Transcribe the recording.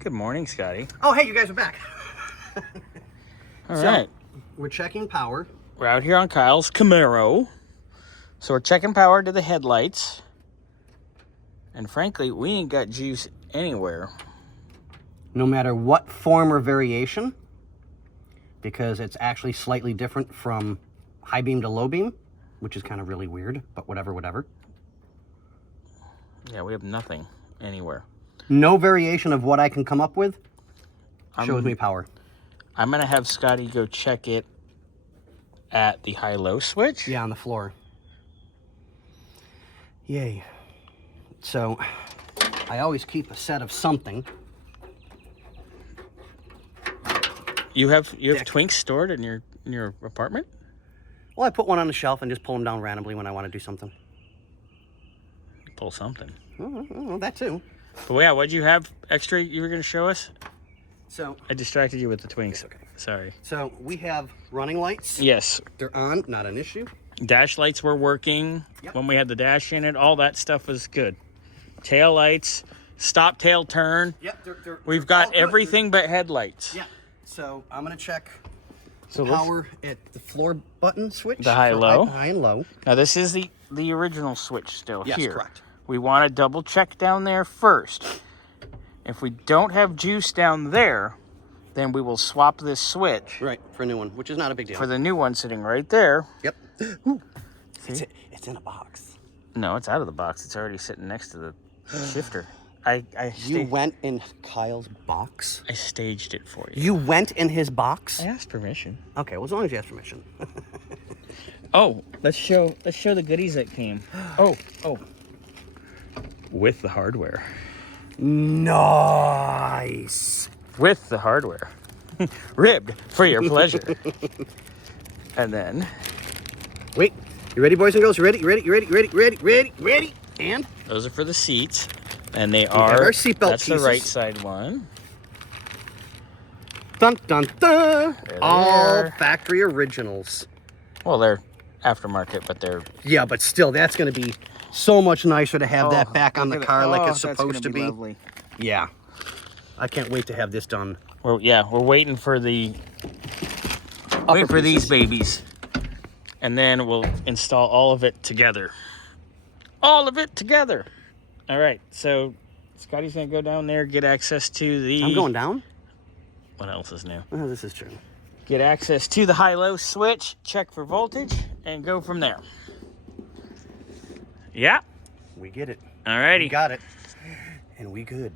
Good morning, Scotty. Oh, hey, you guys are back. All right. We're checking power. We're out here on Kyle's Camaro. So we're checking power to the headlights. And frankly, we ain't got juice anywhere. No matter what form or variation, because it's actually slightly different from high beam to low beam, which is kind of really weird, but whatever. Yeah, we have nothing anywhere. No variation of what I can come up with shows me power. I'm going to have Scotty go check it at the high-low switch. Yeah, on the floor. Yay. So, I always keep a set of something. You have Twinks stored in your apartment? Well, I put one on the shelf and just pull them down randomly when I want to do something. Pull something. Oh, that too. But yeah, what'd you have extra you were going to show us? So I distracted you with the Twinks. Okay. Sorry. So we have running lights. Yes. They're on, not an issue. Dash lights were working when we had the dash in it. All that stuff was good. Tail lights, stop, tail, turn. Yep, We've got everything but headlights. Yeah. So I'm going to check So power at the floor button switch. The high-low. High and low. Now this is the original switch still Yes, here. correct. We want to double check down there first. If we don't have juice down there, then we will swap this switch Right, for a new one, which is not a big deal. for the new one sitting right there. Yep. Ooh. It's in a box. No, it's out of the box. It's already sitting next to the shifter. You went in Kyle's box? I staged it for you. You went in his box? I asked permission. Okay, well, as long as you ask permission. Oh, let's show the goodies that came. Oh. With the hardware. Nice. With the hardware. Ribbed for your pleasure. And then Wait, you ready, boys and girls? You ready? Ready? And those are for the seats. And they have are our seatbelt that's pieces. the right side one. dun dun dun. There they All are. factory originals. Well, they're aftermarket, but they're Yeah, but still, that's going to be so much nicer to have that back on the look at car it. like Oh, it's that's supposed to gonna be. lovely. Yeah. I can't wait to have this done. Well, yeah, we're waiting for these pieces. babies. And then we'll install all of it together. All of it together. All right, so Scotty's going to go down there, get access to the... I'm going down? What else is new? Oh, this is true. Get access to the high-low switch, check for voltage, and go from there. Yeah? We get it. All righty. We got it. And we good.